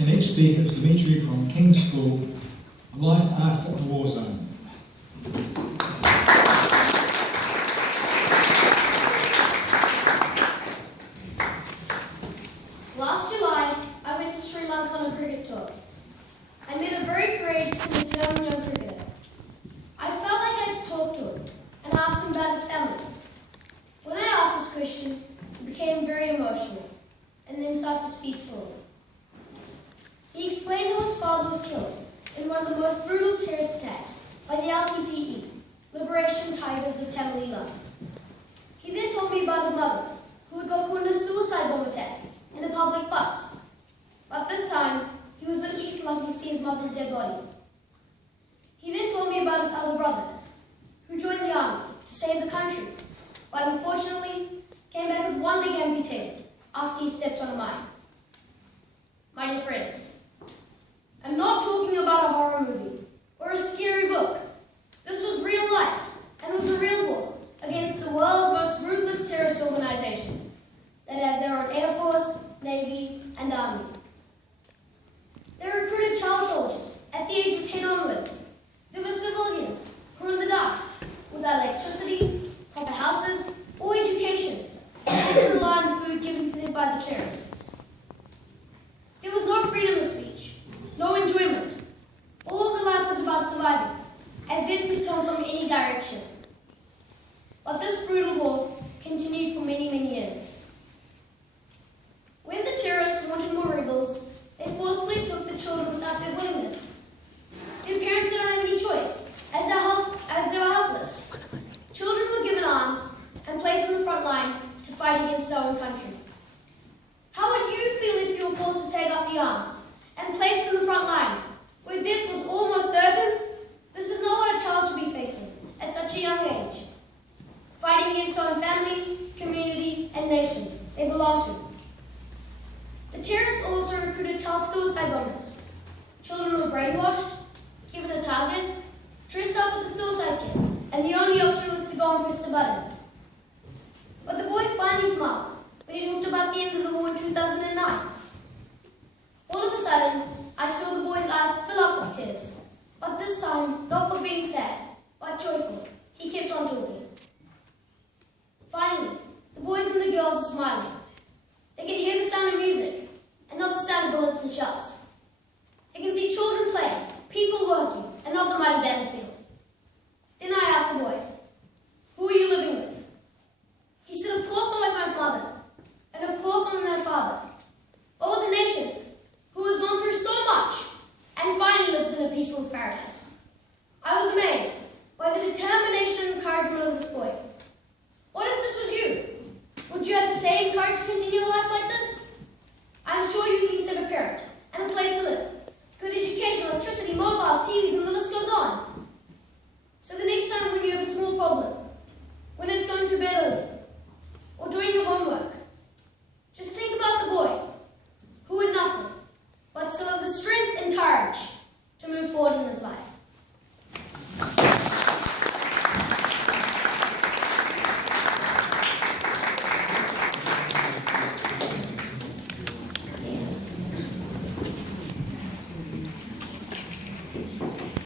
And next speaker is Dimitri from King's School, Life After a War Zone. Last July, I went to Sri Lanka on a cricket tour. I met a very courageous and determined young cricketer. I felt like I had to talk to him and asked him about his family. When I asked this question, he became very emotional and then started to speak slowly. He explained how his father was killed in one of the most brutal terrorist attacks by the LTTE, Liberation Tigers of Tamil Nadu. He then told me about his mother, who had got caught in a suicide bomb attack in a public bus. But this time, he was at least lucky to see his mother's dead body. He then told me about his other brother, who joined the army to save the country, but unfortunately came back with one leg amputated after he stepped on a mine. My dear friends, I'm not talking about a horror movie or a scary book. This was real life and was a real war against the world's most ruthless terrorist organization that had their own Air Force, Navy, and Army. They recruited child soldiers at the age of 10 onwards. There were civilians who were in the dark, without electricity, proper houses, or education, and had to rely on the food given to them by the terrorists. There was no freedom of speech, no enjoyment. All the life was about surviving, as death could come from any direction. But this brutal war continued for many, many years. When the terrorists wanted more rebels, they forcefully took the children without their willingness. Their parents didn't have any choice, as they were helpless. Children were given arms and placed on the front line to fight against their own country. How would you feel if you were forced to take up the arms and placed in the front line, where death was almost certain? This is not what a child should be facing at such a young age. Fighting against their own family, community, and nation they belong to. The terrorists also recruited child suicide bombers. Children were brainwashed, given a target, dressed up with a suicide kit, and the only option was to go and press the button. But the boy finally smiled when he talked about the end of the war in 2000.